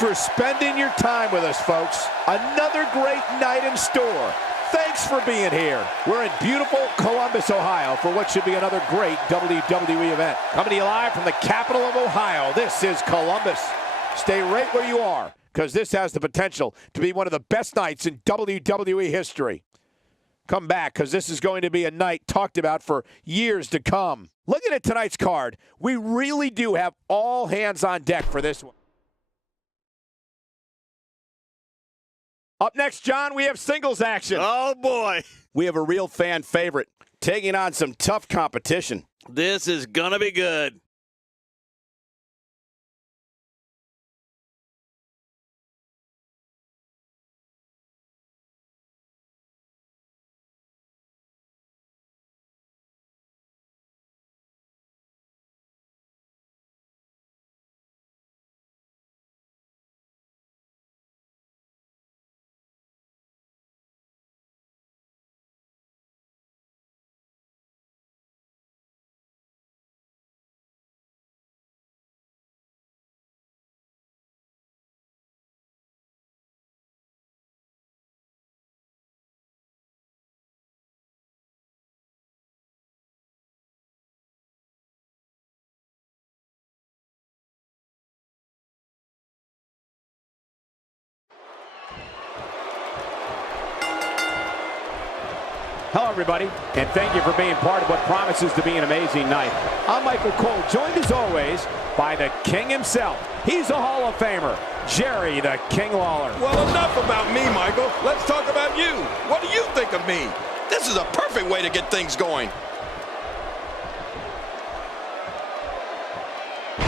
for spending your time with us, folks. Another great night in store. Thanks for being here. We're in beautiful Columbus, Ohio for what should be another great WWE event. Coming to you live from the capital of Ohio, this is Columbus. Stay right where you are, because this has the potential to be one of the best nights in WWE history. Come back, because this is going to be a night talked about for years to come. Looking at tonight's card, we really do have all hands on deck for this one. Up next, John, we have singles action. Oh, boy. We have a real fan favorite taking on some tough competition. This is going to be good. Hello, everybody, and thank you for being part of what promises to be an amazing night. I'm Michael Cole, joined as always by the King himself. He's a Hall of Famer, Jerry the King Lawler. Well, enough about me, Michael. Let's talk about you. What do you think of me? This is a perfect way to get things going.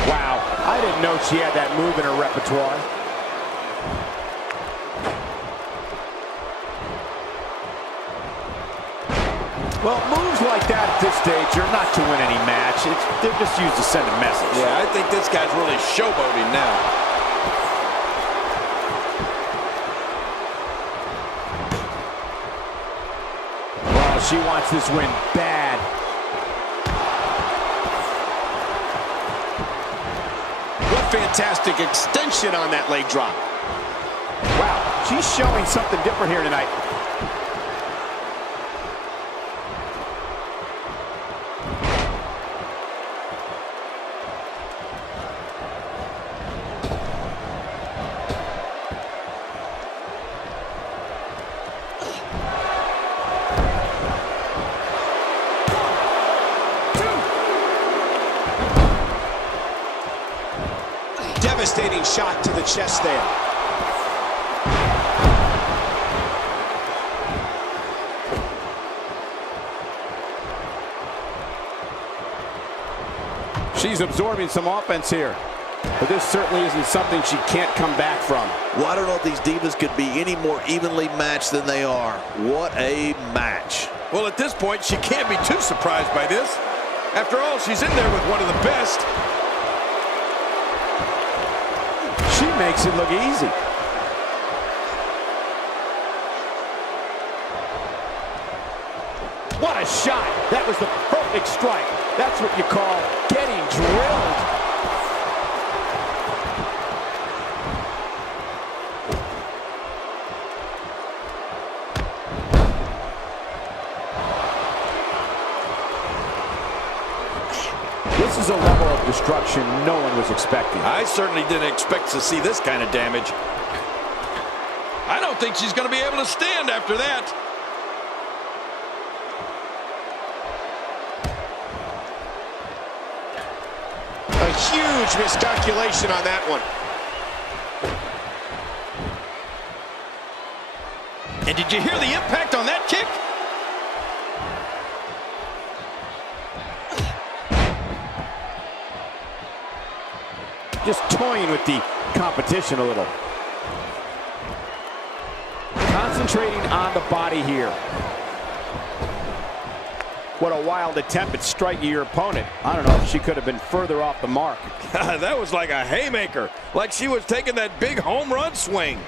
Wow, I didn't know she had that move in her repertoire. Well, moves like that at this stage are not to win any match. They're just used to send a message. Yeah, I think this guy's really showboating now. Well, she wants this win bad. What fantastic extension on that leg drop. Wow, she's showing something different here tonight. Devastating shot to the chest there. She's absorbing some offense here, but this certainly isn't something she can't come back from. Well, I don't know if these divas could be any more evenly matched than they are. What a match. Well, at this point, she can't be too surprised by this. After all, she's in there with one of the best. She makes it look easy. What a shot. That was the perfect strike. That's what you call getting drilled. This is a level of destruction no one was expecting. I certainly didn't expect to see this kind of damage. I don't think she's going to be able to stand after that. A huge miscalculation on that one. And did you hear the impact on that kick? Just toying with the competition a little. Concentrating on the body here. What a wild attempt at striking your opponent. I don't know if she could have been further off the mark. That was like a haymaker, like she was taking that big home run swing.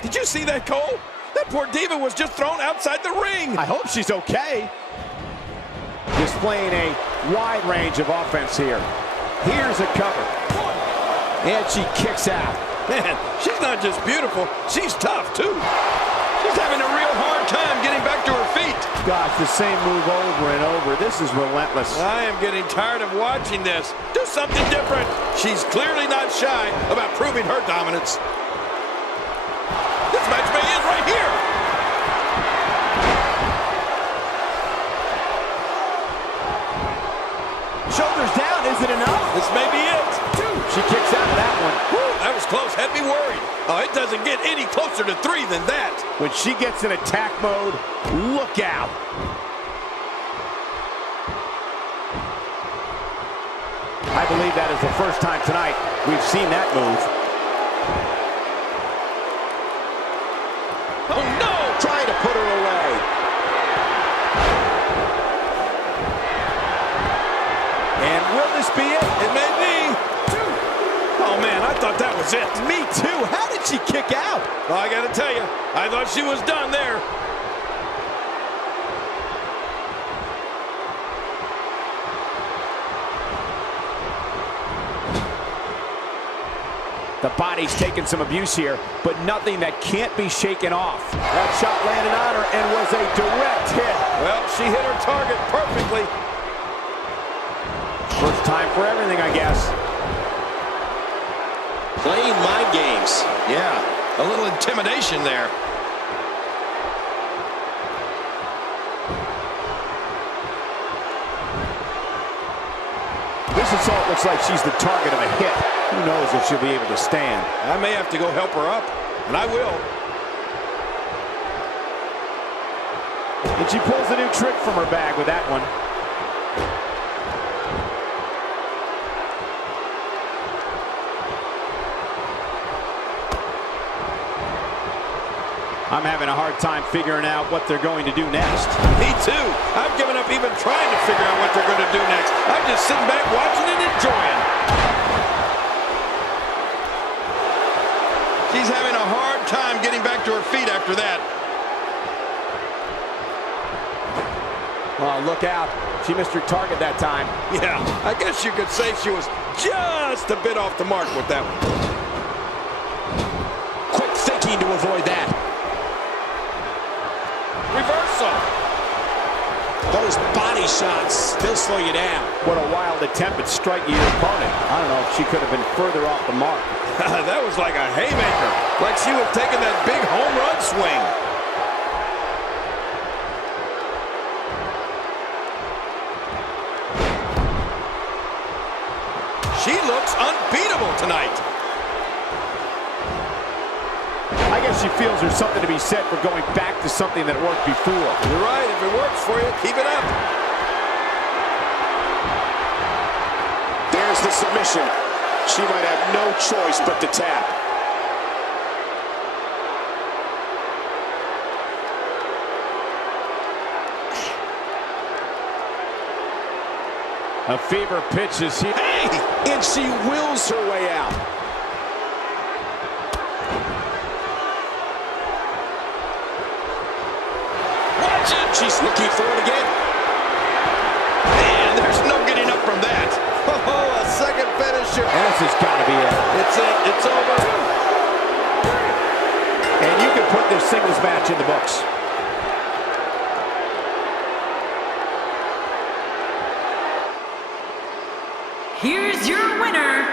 Did you see that, Cole? That poor diva was just thrown outside the ring. I hope she's okay. Displaying a wide range of offense here. Here's a cover. And she kicks out. Man, she's not just beautiful, she's tough, too. She's having a real hard time getting back to her feet. Gosh, the same move over and over. This is relentless. I am getting tired of watching this. Do something different. She's clearly not shy about proving her dominance. This match may end right here. Shoulders down, is it enough? This may be it. She kicks out of that one. Whew, that was close, had me worried. Oh, it doesn't get any closer to 3 than that. When she gets in attack mode, look out. I believe that is the first time tonight we've seen that move. Oh, no! Trying to put her away. And will this be it? It may be. Oh, man, I thought that was it. Me too. How did she kick out? Well, I got to tell you, I thought she was done there. The body's taking some abuse here, but nothing that can't be shaken off. That shot landed on her and was a direct hit. Well, she hit her target perfectly. First time for everything, I guess. Playing mind games. Yeah, a little intimidation there. This assault looks like she's the target of a hit. Who knows if she'll be able to stand. I may have to go help her up, and I will. And she pulls a new trick from her bag with that one. I'm having a hard time figuring out what they're going to do next. Me too. I've given up even trying to figure out what they're going to do next. I'm just sitting back watching and enjoying. She's having a hard time getting back to her feet after that. Oh, look out. She missed her target that time. Yeah, I guess you could say she was just a bit off the mark with that one. Quick thinking to avoid that. Reversal. Those body shots still slow you down. What a wild attempt at striking your opponent. I don't know if she could have been further off the mark. That was like a haymaker. Like she was taking that big home run swing. She looks unbeatable tonight. I guess she feels there's something to be said for going back to something that worked before. You're right. If it works for you, keep it up. There's the submission. She might have no choice but to tap. A fever pitch is here. Hey! And she wills her way out. Watch it! She's looking for it again. Man, there's no getting up from that. Oh, a second finisher. And this has got to be it. It's it. It's over. And you can put this singles match in the books. Here's your winner,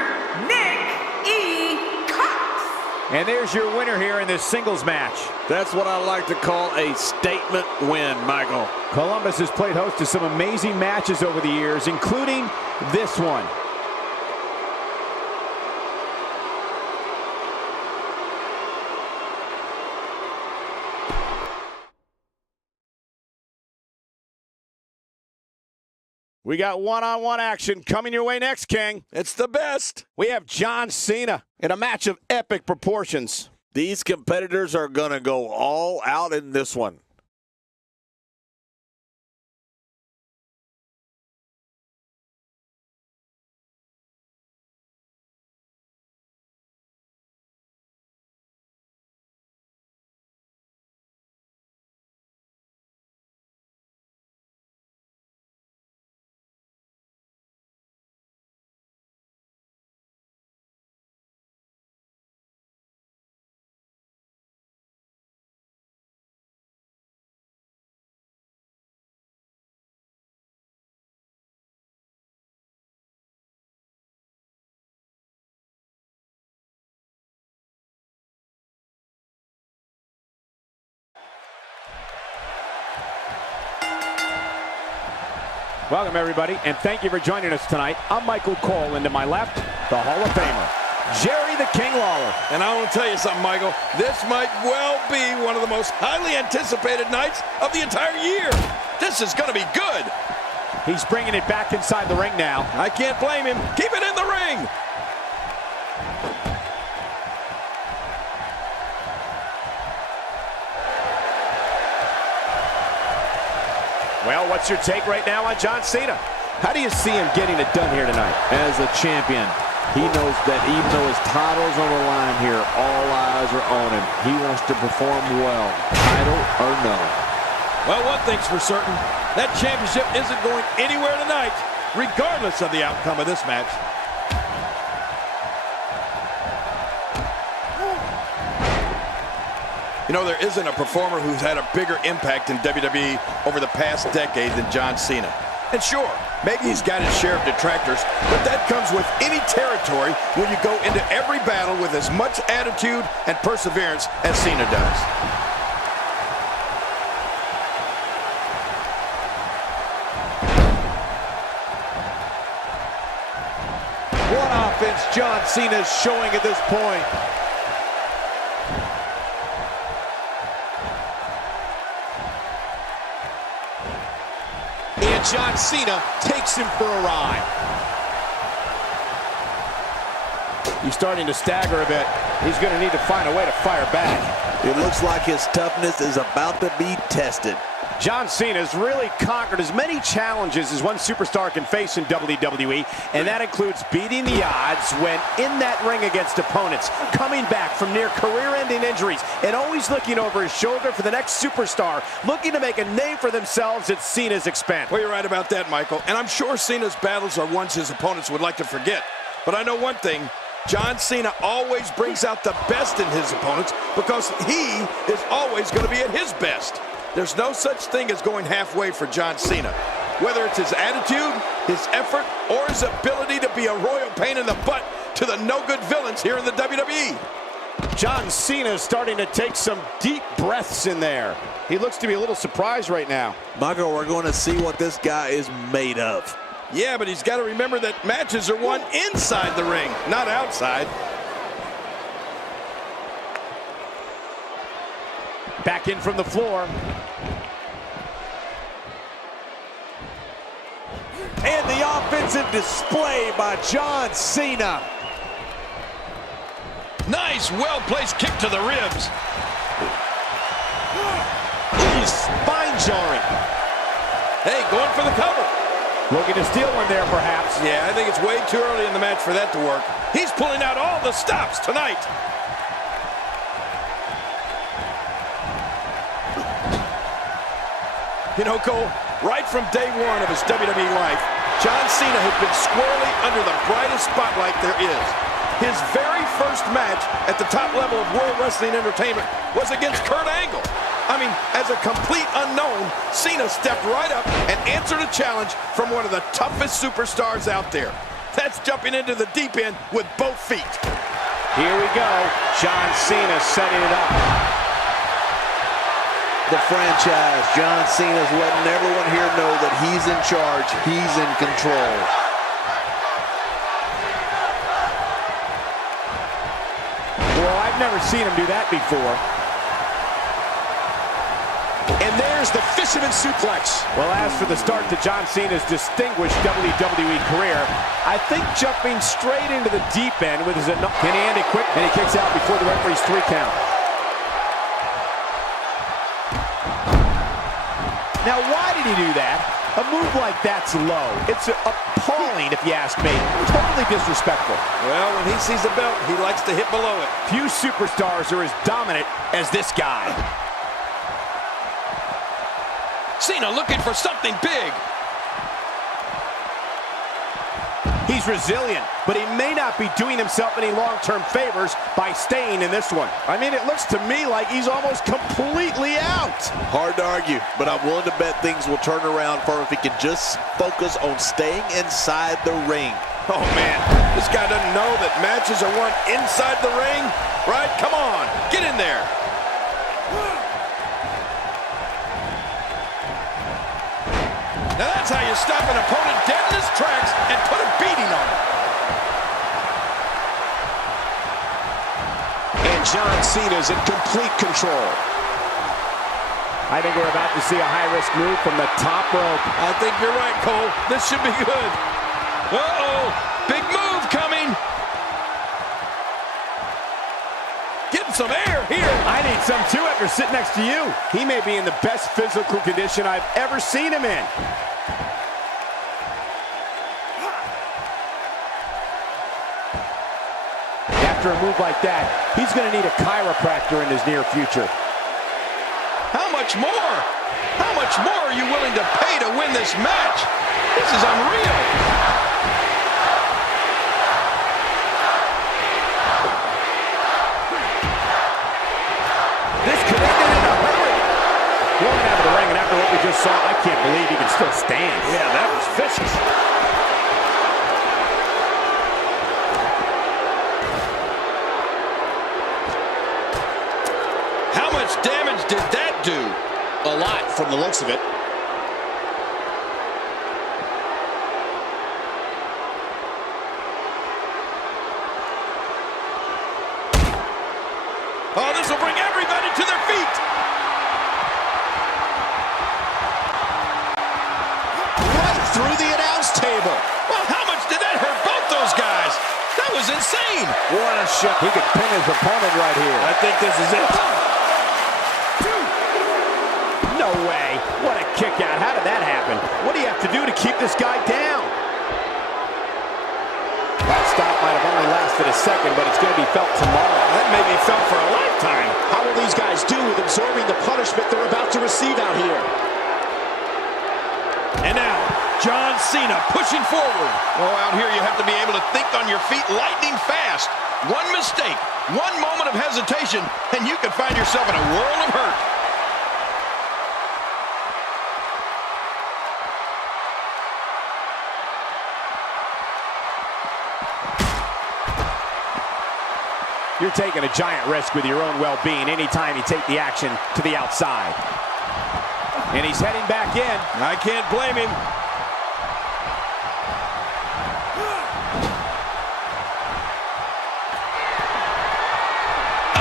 Nick E. Cox. And there's your winner here in this singles match. That's what I like to call a statement win, Michael. Columbus has played host to some amazing matches over the years, including this one. We got one-on-one action coming your way next, King. It's the best. We have John Cena in a match of epic proportions. These competitors are going to go all out in this one. Welcome, everybody, and thank you for joining us tonight. I'm Michael Cole, and to my left, the Hall of Famer, Jerry the King Lawler. And I want to tell you something, Michael. This might well be one of the most highly anticipated nights of the entire year. This is going to be good. He's bringing it back inside the ring now. I can't blame him. Keep it in the ring. Well, what's your take right now on John Cena? How do you see him getting it done here tonight? As a champion, he knows that even though his title's on the line here, all eyes are on him. He wants to perform well, title or no. Well, one thing's for certain. That championship isn't going anywhere tonight, regardless of the outcome of this match. You know, there isn't a performer who's had a bigger impact in WWE over the past decade than John Cena. And sure, maybe he's got his share of detractors, but that comes with any territory when you go into every battle with as much attitude and perseverance as Cena does. What offense John Cena's showing at this point. And John Cena takes him for a ride. He's starting to stagger a bit. He's going to need to find a way to fire back. It looks like his toughness is about to be tested. John Cena's really conquered as many challenges as one superstar can face in WWE, and that includes beating the odds when in that ring against opponents, coming back from near career-ending injuries, and always looking over his shoulder for the next superstar, looking to make a name for themselves at Cena's expense. Well, you're right about that, Michael. And I'm sure Cena's battles are ones his opponents would like to forget. But I know one thing. John Cena always brings out the best in his opponents because he is always going to be at his best. There's no such thing as going halfway for John Cena. Whether it's his attitude, his effort, or his ability to be a royal pain in the butt to the no-good villains here in the WWE. John Cena is starting to take some deep breaths in there. He looks to be a little surprised right now. Michael, we're going to see what this guy is made of. Yeah, but he's got to remember that matches are won inside the ring, not outside. Back in from the floor. And the offensive display by John Cena. Nice, well-placed kick to the ribs. He's spine-jarring. Hey, going for the cover. Looking to steal one there, perhaps. Yeah, I think it's way too early in the match for that to work. He's pulling out all the stops tonight. You know, Cole, right from day one of his WWE life, John Cena has been squarely under the brightest spotlight there is. His very first match at the top level of World Wrestling Entertainment was against Kurt Angle. I mean, as a complete unknown, Cena stepped right up and answered a challenge from one of the toughest superstars out there. That's jumping into the deep end with both feet. Here we go. John Cena setting it up. The franchise, John Cena's letting everyone here know that he's in charge, he's in control. Well, I've never seen him do that before. And there's the fisherman suplex. Well, as for the start to John Cena's distinguished WWE career, I think jumping straight into the deep end with his... Can he end it quick? And he kicks out before the referee's 3 count. Now, why did he do that? A move like that's low. It's appalling, if you ask me. Totally disrespectful. Well, when he sees the belt, he likes to hit below it. Few superstars are as dominant as this guy. Cena looking for something big. He's resilient, but he may not be doing himself any long-term favors by staying in this one. I mean, it looks to me like he's almost completely out. Hard to argue, but I'm willing to bet things will turn around for him if he can just focus on staying inside the ring. Oh, man, this guy doesn't know that matches are won inside the ring, right? Come on, get in there. Now that's how you stop an opponent dead in his tracks and put a beating on him. And John Cena's in complete control. I think we're about to see a high-risk move from the top rope. I think you're right, Cole. This should be good. Uh-oh. Big move coming. Getting some air here. I need some too after sitting next to you. He may be in the best physical condition I've ever seen him in. After a move like that, he's going to need a chiropractor in his near future. How much more? How much more are you willing to pay to win this match? This is unreal. This could end it in a hurry. Rolling out of the ring, and after what we just saw, I can't believe he can still stand. Yeah, that was vicious. How much damage did that do? A lot from the looks of it. Oh, this will bring everybody to their feet. Right through the announce table. Well, how much did that hurt both those guys? That was insane. What a shot. He could pin his opponent right here. I think this is it. No way. What a kick out. How did that happen? What do you have to do to keep this guy down? That stop might have only lasted a second, but it's going to be felt tomorrow. That may be felt for a lifetime. How will these guys do with absorbing the punishment they're about to receive out here? And now, John Cena pushing forward. Oh, out here you have to be able to think on your feet lightning fast. One mistake, one moment of hesitation, and you could find yourself in a world of hurt. You're taking a giant risk with your own well-being anytime you take the action to the outside. And he's heading back in. I can't blame him.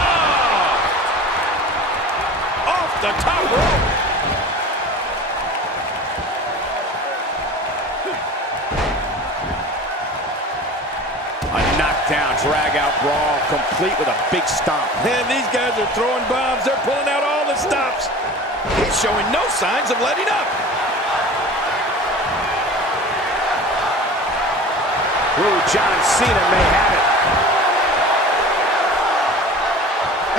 Oh! Off the top rope. A knockdown, drag-out brawl, complete with a big stomp. Man, these guys are throwing bombs. They're pulling out all the stops. He's showing no signs of letting up. Ooh, John Cena may have it.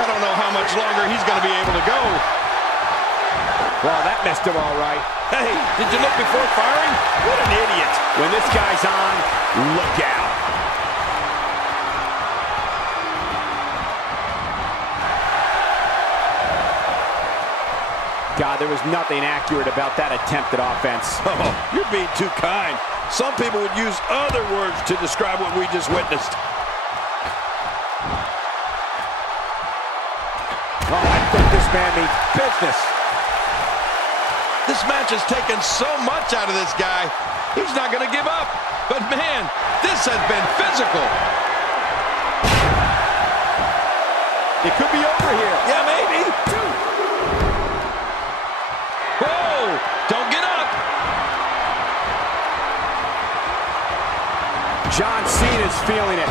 I don't know how much longer he's going to be able to go. Well, that missed him all right. Hey, did you look before firing? What an idiot. When this guy's on, look out. God, there was nothing accurate about that attempted offense. Oh, you're being too kind. Some people would use other words to describe what we just witnessed. Oh, I think this man means business. This match has taken so much out of this guy. He's not going to give up. But man, this has been physical. It could be over here. Yeah, maybe. Whoa, don't get up. John Cena's feeling it.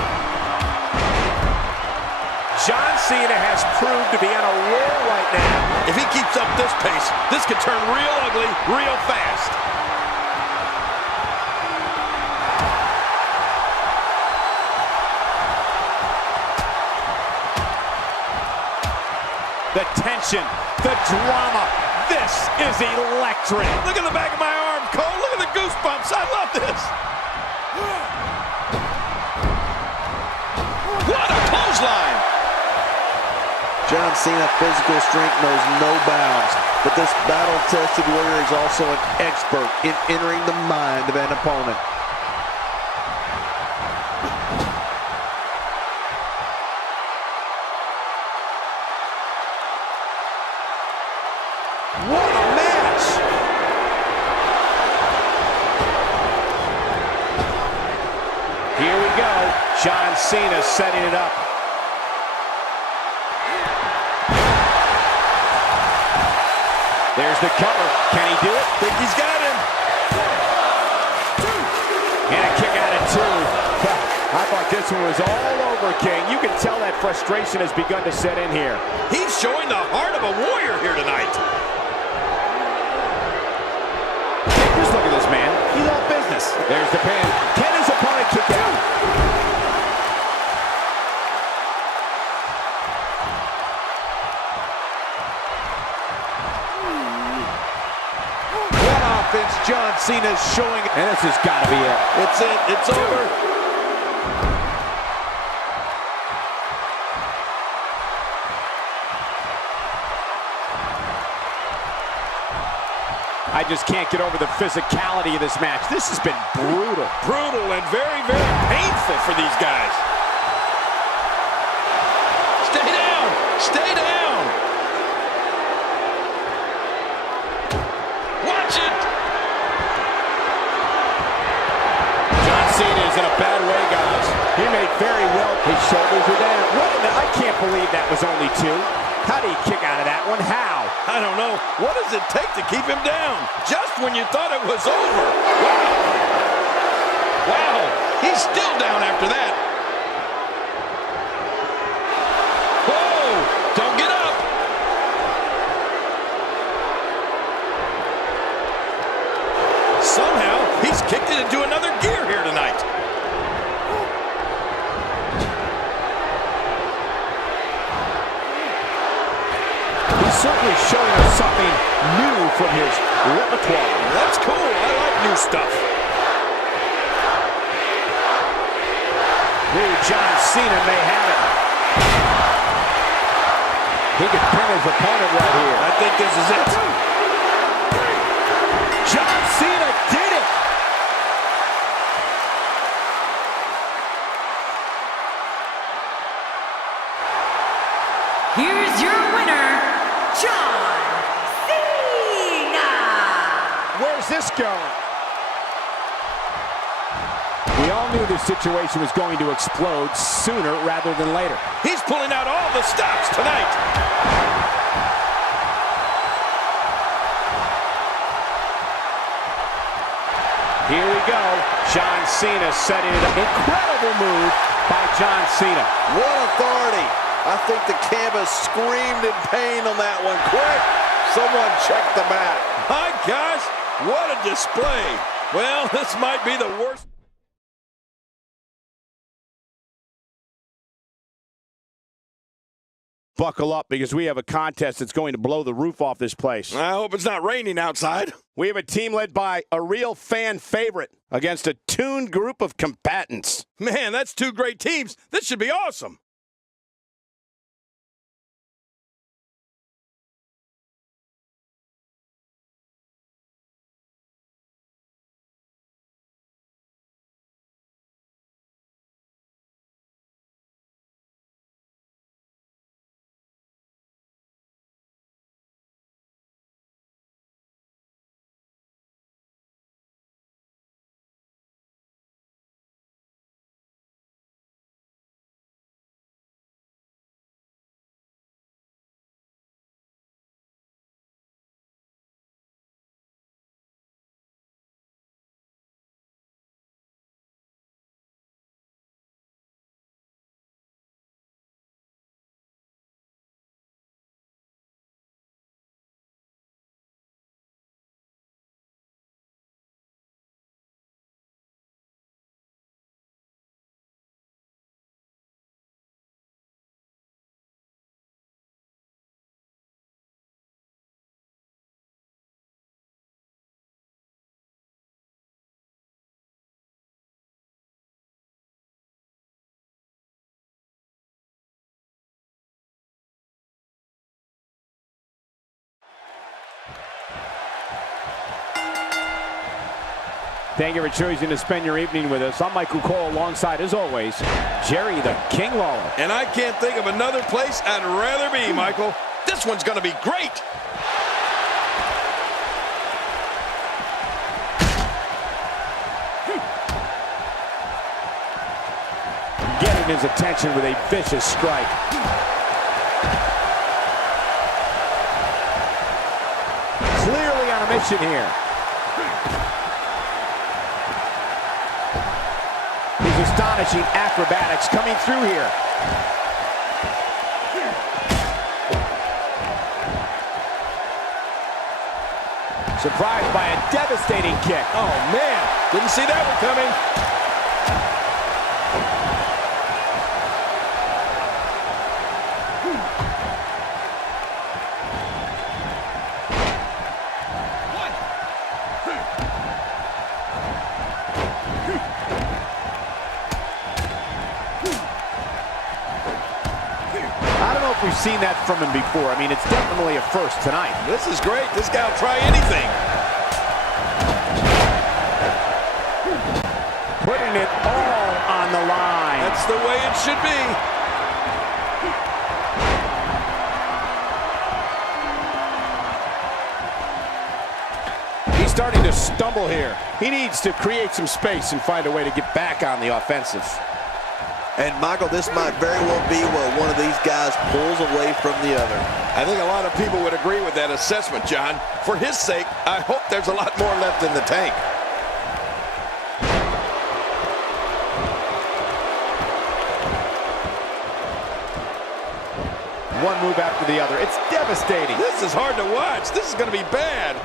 John Cena has proved to be on a roll right now. If he keeps up this pace, this could turn real ugly real fast. The tension, the drama. This is electric. Look at the back of my arm, Cole. Look at the goosebumps. I love this. What a clothesline. John Cena physical strength knows no bounds, but this battle-tested warrior is also an expert in entering the mind of an opponent. What a match! John Cena setting it up. There's the cover. Can he do it? Think he's got him. And a kick out of two. I thought this one was all over, King. You can tell that frustration has begun to set in here. He's showing the heart of a warrior here tonight. Just look at this man. He's all business. There's the pin. Can his opponent kick out? What offense John Cena's showing. And this has got to be it. It's it. It's over. I just can't get over the physicality of this match. This has been brutal. Brutal and very, very painful for these guys. Stay down. Stay down. Watch it. John Cena is in a bad way, guys. He may very well. His shoulders are down. I can't believe that was only two. How do you kick out of that one? How? I don't know. What does it take to keep him down? Just when you thought it was over. Wow. Wow. He's still down after that. Whoa. Don't get up. Somehow, he's kicked it into another gear here tonight. Certainly showing us something new from his repertoire. That's cool. I like new stuff. Ooh, John Cena may have it. He could pin his opponent right here. I think this is it. John Cena did it. Here's your winner, John Cena! Where's this going? We all knew this situation was going to explode sooner rather than later. He's pulling out all the stops tonight. Here we go. John Cena setting it up. Incredible move by John Cena. What authority. I think the canvas screamed in pain on that one. Quick, someone check the mat. My gosh, what a display. Well, this might be the worst. Buckle up because we have a contest that's going to blow the roof off this place. I hope it's not raining outside. We have a team led by a real fan favorite against a tuned group of combatants. Man, that's two great teams. This should be awesome. Thank you for choosing to spend your evening with us. I'm Michael Cole alongside, as always, Jerry the King Lawler. And I can't think of another place I'd rather be, Michael. This one's going to be great. getting his attention with a vicious strike. Clearly on a mission here. His astonishing acrobatics coming through here. Surprised by a devastating kick. Oh, man. Didn't see that one coming. I don't know if we've seen that from him before. I mean, it's definitely a first tonight. This is great. This guy will try anything. Putting it all on the line. That's the way it should be. He's starting to stumble here. He needs to create some space and find a way to get back on the offensive. And Michael, this might very well be where one of these guys pulls away from the other. I think a lot of people would agree with that assessment, John. For his sake, I hope there's a lot more left in the tank. One move after the other. It's devastating. This is hard to watch. This is going to be bad.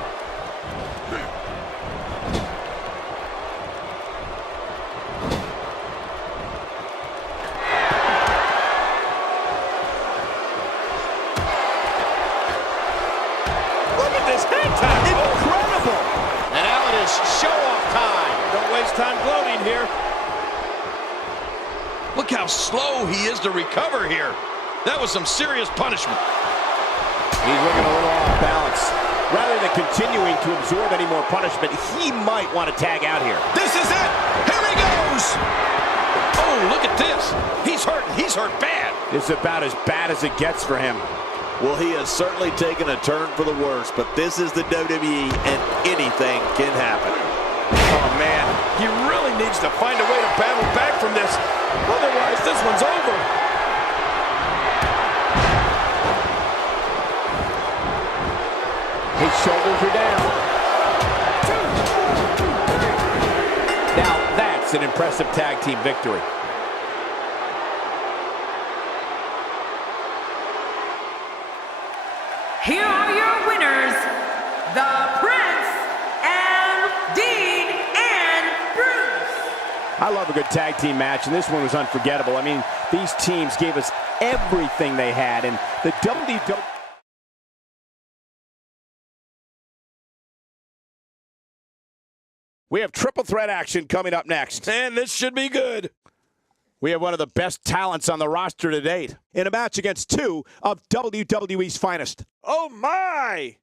Look at this head time. Incredible! And now it is show-off time. Don't waste time gloating here. Look how slow he is to recover here. That was some serious punishment. He's looking a little off balance. Rather than continuing to absorb any more punishment, he might want to tag out here. This is it. Here he goes. Oh, look at this. He's hurt. He's hurt bad. It's about as bad as it gets for him. Well, he has certainly taken a turn for the worse, but this is the WWE, and anything can happen. Oh, man. He really needs to find a way to battle back from this. Otherwise, this one's over. His shoulders are down. Now that's an impressive tag team victory. Here are your winners, the Prince and Dean and Bruce. I love a good tag team match, and this one was unforgettable. I mean, these teams gave us everything they had, and the WWE... We have triple threat action coming up next. And this should be good. We have one of the best talents on the roster to date in a match against two of WWE's finest. Oh, my.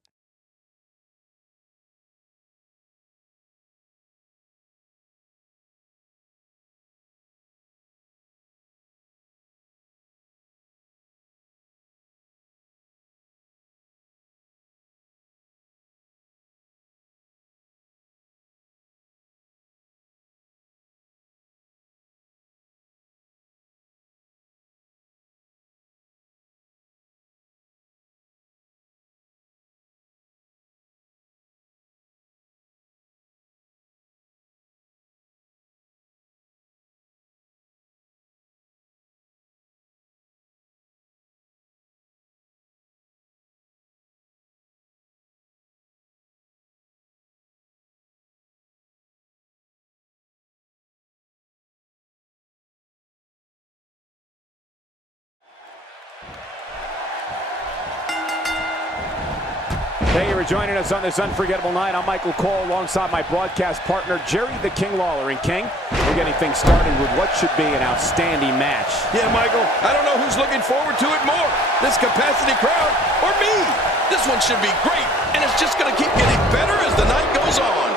Thank you for joining us on this unforgettable night. I'm Michael Cole alongside my broadcast partner, Jerry the King Lawler. And King, we're getting things started with what should be an outstanding match. Yeah, Michael, I don't know who's looking forward to it more, this capacity crowd or me. This one should be great, and it's just going to keep getting better as the night goes on.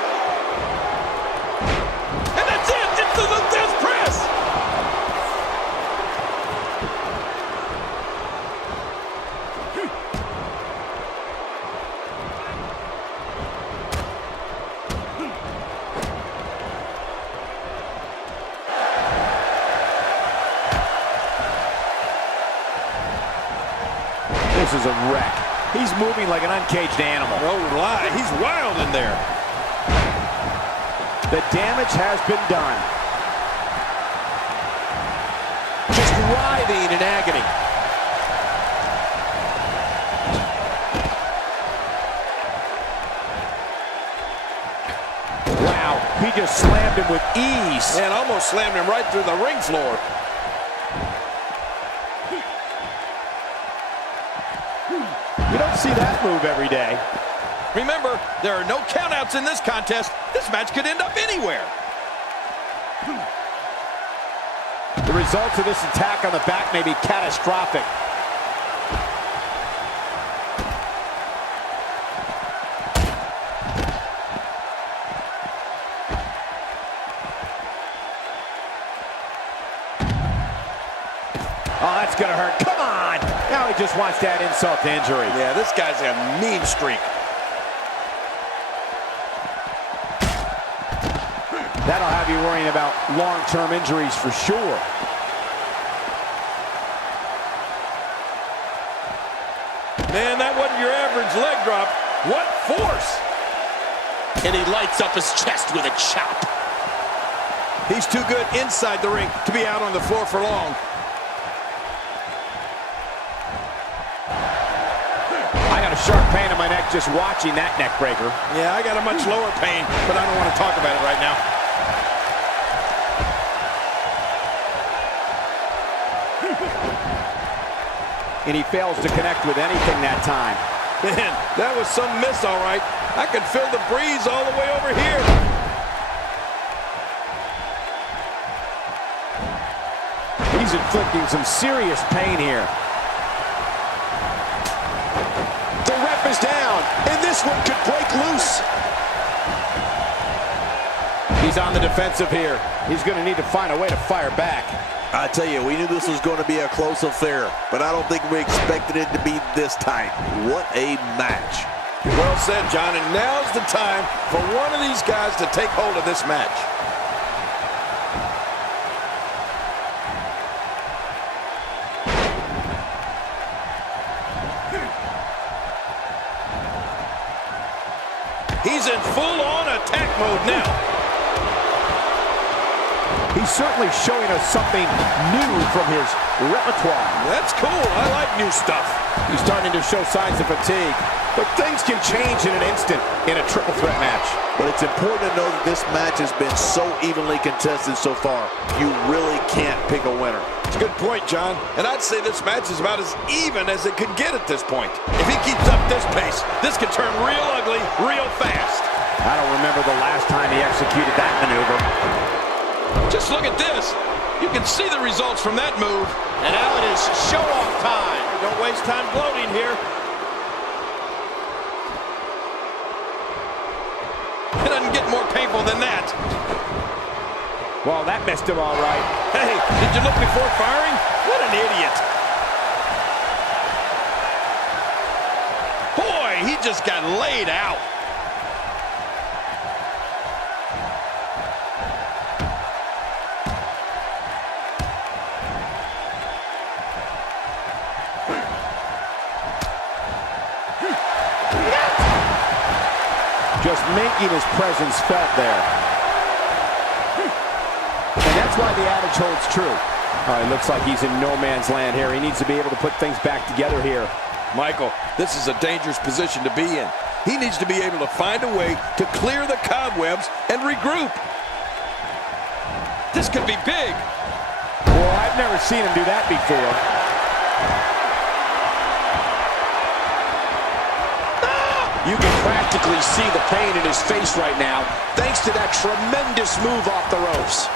And that's it. It's the Death Press. This is a wreck. He's moving like an uncaged animal. No lie, he's wild in there. The damage has been done. Just writhing in agony. Wow, he just slammed him with ease. And almost slammed him right through the ring floor. You don't see that move every day. Remember, there are no countouts in this contest. This match could end up anywhere. The results of this attack on the back may be catastrophic. Oh, that's gonna hurt. Come on! Now he just wants to add insult to injury. Yeah, this guy's a mean streak. That'll have you worrying about long-term injuries for sure. Man, that wasn't your average leg drop. What force! And he lights up his chest with a chop. He's too good inside the ring to be out on the floor for long. I got a sharp pain in my neck just watching that neck breaker. Yeah, I got a much lower pain, but I don't want to talk about it right now. And he fails to connect with anything that time. Man, that was some miss, all right. I could feel the breeze all the way over here. He's inflicting some serious pain here. The ref is down, and this one could break loose. He's on the defensive here. He's going to need to find a way to fire back. I tell you, we knew this was going to be a close affair, but I don't think we expected it to be this tight. What a match. Well said, John, and now's the time for one of these guys to take hold of this match. He's in full-on attack mode now. He's certainly showing us something new from his repertoire. That's cool. I like new stuff. He's starting to show signs of fatigue. But things can change in an instant in a triple threat match. But it's important to know that this match has been so evenly contested so far. You really can't pick a winner. It's a good point, John. And I'd say this match is about as even as it could get at this point. If he keeps up this pace, this could turn real ugly real fast. I don't remember the last time he executed that maneuver. Just look at this. You can see the results from that move. And now it is show-off time. Don't waste time gloating here. It doesn't get more painful than that. Well, that missed him all right. Hey, did you look before firing? What an idiot. Boy, he just got laid out. Just making his presence felt there. And that's why the adage holds true. It looks like he's in no man's land here. He needs to be able to put things back together here. Michael, this is a dangerous position to be in. He needs to be able to find a way to clear the cobwebs and regroup. This could be big. Well, I've never seen him do that before. You can practically see the pain in his face right now, thanks to that tremendous move off the ropes.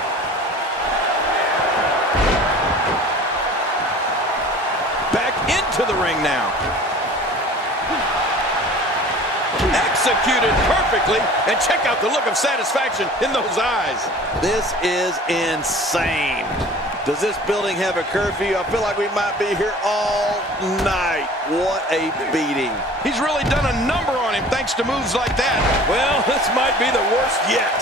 Back into the ring now. Executed perfectly, and check out the look of satisfaction in those eyes. This is insane. Does this building have a curfew? I feel like we might be here all night. What a beating. He's really done a number on him thanks to moves like that. Well, this might be the worst yet.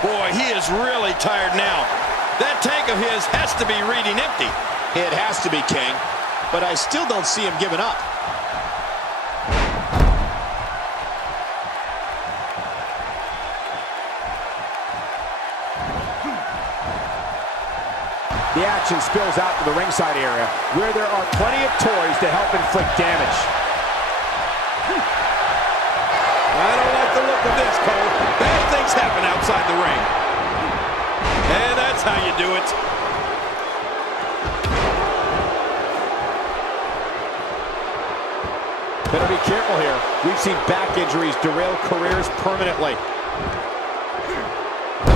Boy, he is really tired now. That tank of his has to be reading empty. It has to be, King. but I still don't see him giving up. The action spills out to the ringside area, where there are plenty of toys to help inflict damage. I don't like the look of this, Cole. Bad things happen outside the ring. And that's how you do it. Better be careful here. We've seen back injuries derail careers permanently.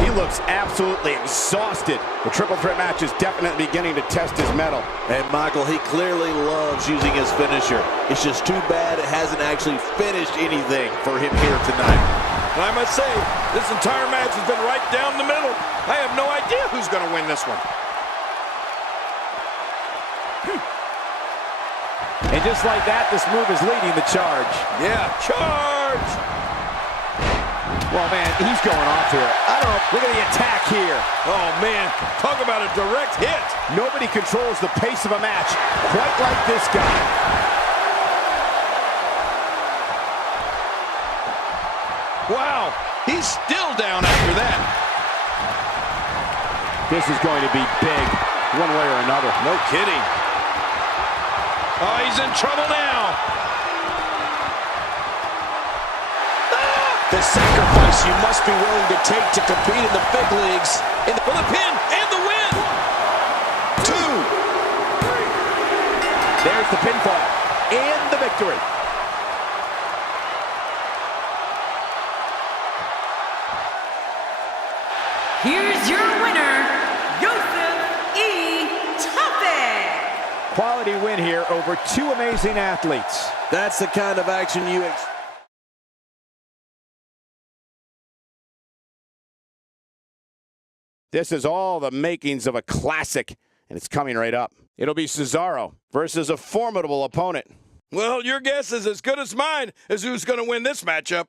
He looks absolutely exhausted. The triple threat match is definitely beginning to test his mettle. And Michael, he clearly loves using his finisher. It's just too bad it hasn't actually finished anything for him here tonight. And I must say, this entire match has been right down the middle. I have no idea who's going to win this one. And just like that, this move is leading the charge. Yeah, charge! Well, man, he's going off here. I don't know. Look at the attack here. Oh, man, talk about a direct hit. Nobody controls the pace of a match quite like this guy. Wow, he's still down after that. This is going to be big, one way or another. No kidding. Oh, he's in trouble now. The sacrifice you must be willing to take to compete in the big leagues. For the pin and the win. 2. There's the pinfall and the victory. Here's your winner, Joseph E. Tuffy. Quality win here over two amazing athletes. That's the kind of action you expect. This is all the makings of a classic, and it's coming right up. It'll be Cesaro versus a formidable opponent. Well, your guess is as good as mine as who's going to win this matchup.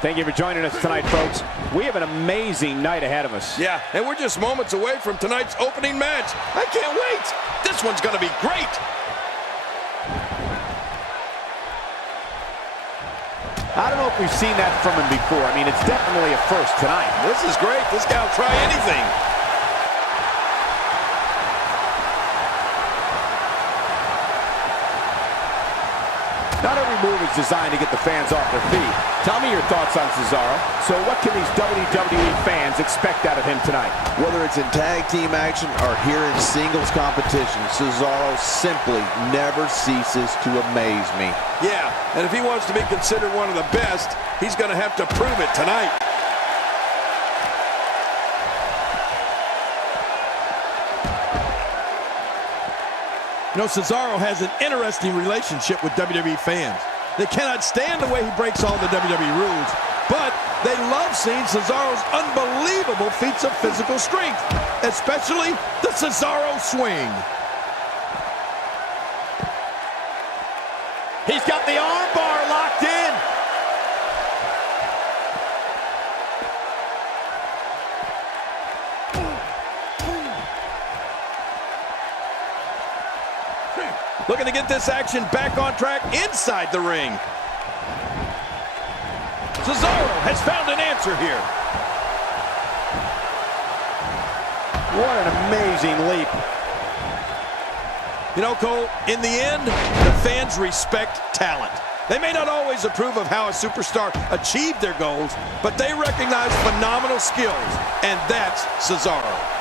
Thank you for joining us tonight, folks. We have an amazing night ahead of us. Yeah, and we're just moments away from tonight's opening match. I can't wait. This one's going to be great. I don't know if we've seen that from him before. I mean, it's definitely a first tonight. This is great. This guy will try anything. Not every move is designed to get the fans off their feet. Tell me your thoughts on Cesaro. So what can these WWE fans expect out of him tonight? Whether it's in tag team action or here in singles competition, Cesaro simply never ceases to amaze me. Yeah, and if he wants to be considered one of the best, he's going to have to prove it tonight. You know, Cesaro has an interesting relationship with WWE fans. They cannot stand the way he breaks all the WWE rules, but they love seeing Cesaro's unbelievable feats of physical strength, especially the Cesaro swing. He's got the arm bar locked in. Looking to get this action back on track inside the ring. Cesaro has found an answer here. What an amazing leap. You know, Cole, in the end, the fans respect talent. They may not always approve of how a superstar achieved their goals, but they recognize phenomenal skills, and that's Cesaro.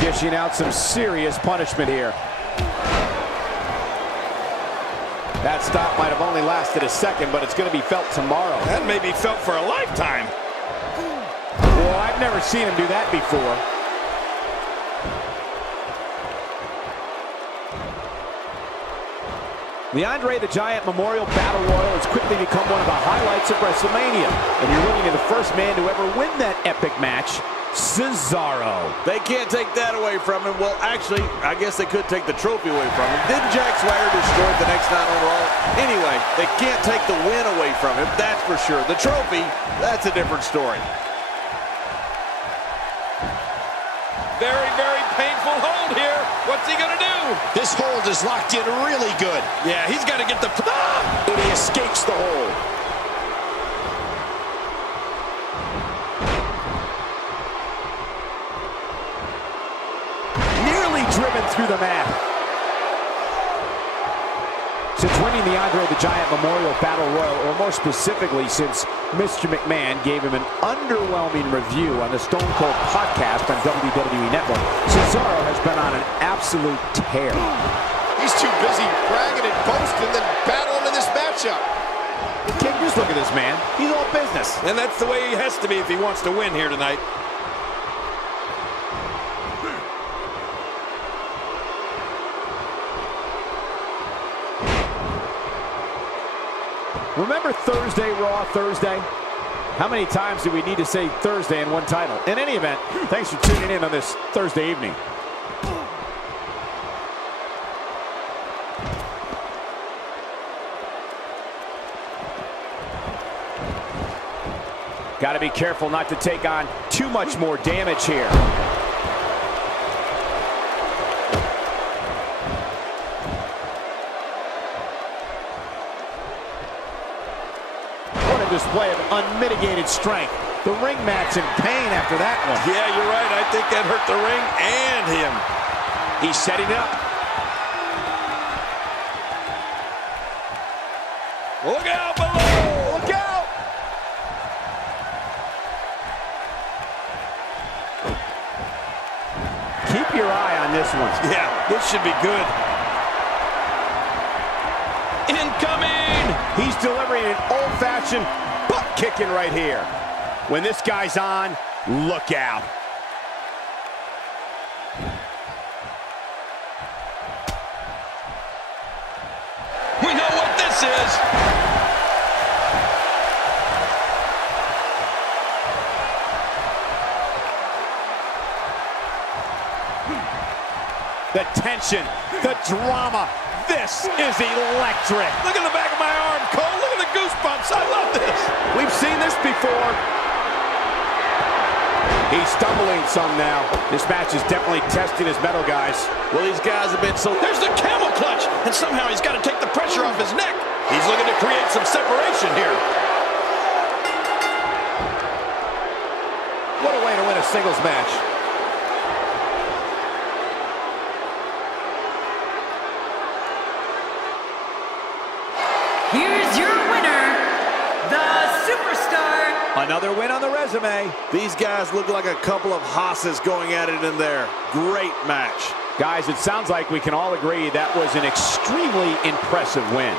Dishing out some serious punishment here. That stop might have only lasted a second, but it's going to be felt tomorrow. That may be felt for a lifetime. Well, I've never seen him do that before. The Andre the Giant Memorial Battle Royal has quickly become one of the highlights of WrestleMania. And you're looking at the first man to ever win that epic match, Cesaro. They can't take that away from him. Well, actually, I guess they could take the trophy away from him. Didn't Jack Swagger destroy it the next night on Raw? Anyway, they can't take the win away from him, that's for sure. The trophy, that's a different story. Very, very painful hold here. What's he gonna do? This hold is locked in really good. Yeah, he's got to get the... And he escapes the hold. Nearly driven through the mat. Since winning the Andre the Giant Memorial Battle Royal, or more specifically, since Mr. McMahon gave him an underwhelming review on the Stone Cold podcast on WWE Network, Cesaro has been on an absolute tear. He's too busy bragging and boasting than battling in this matchup. King, just look at this man. He's all business. And that's the way he has to be if he wants to win here tonight. Remember Thursday, Raw Thursday? How many times do we need to say Thursday in one title? In any event, thanks for tuning in on this Thursday evening. Got to be careful not to take on too much more damage here. What a display of unmitigated strength. The ring mat's in pain after that one. Yeah, you're right. I think that hurt the ring and him. He's setting up. Look out below! Look out! Keep your eye on this one. Yeah, this should be good. Incoming! He's delivering an old-fashioned butt kicking right here. When this guy's on, look out. this is. The tension, the drama. This is electric. Look at the back of my arm, Cole. Look at the goosebumps. I love this. We've seen this before. He's stumbling some now. This match is definitely testing his mettle, guys. Well, these guys have been so... There's the camel clutch, and somehow he's got to take the pressure off his neck. He's looking to create some separation here. What a way to win a singles match. Here's your winner, the Superstar. Another win on the resume. These guys look like a couple of hosses going at it in there. Great match. Guys, it sounds like we can all agree that was an extremely impressive win.